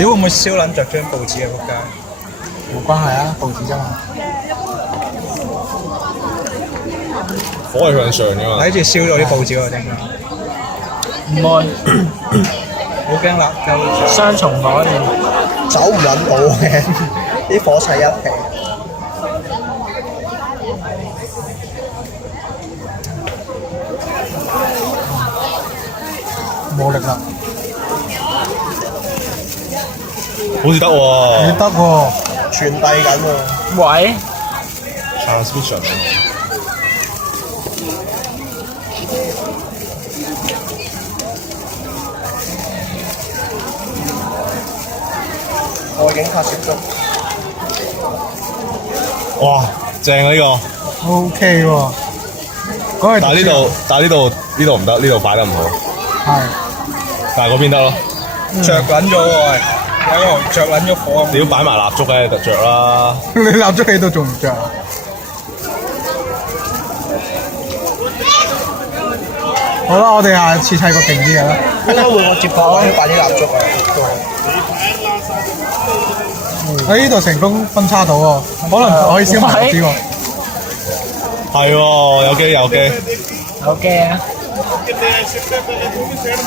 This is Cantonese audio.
屌會唔會燒撚着張報紙啊？仆街！冇關係啊，報紙啫嘛。火係向上㗎嘛。睇住燒咗啲報紙喎，點解？唔會，好驚辣鳩！雙重火焰。走唔撚到嘅，啲火勢一平。冇力啦，好似得喎。你得喎。傳遞緊喎。喂， transmission 啊外景拍攝中。哇，正啊呢個！ O K 喎。嗰係但係呢度唔得，呢度擺得唔好。係但係嗰邊得咯。着撚咗喎，有一行着撚咗火你要擺埋蠟燭嘅就着啦。你蠟燭喺度仲唔着啊？好啦，我哋下次砌個勁啲嘅啦。應該會我接駁或者擺啲蠟燭啊。喺呢度成功分叉到喎，可能可以燒埋啲喎。係喎，有機有機。好嘅。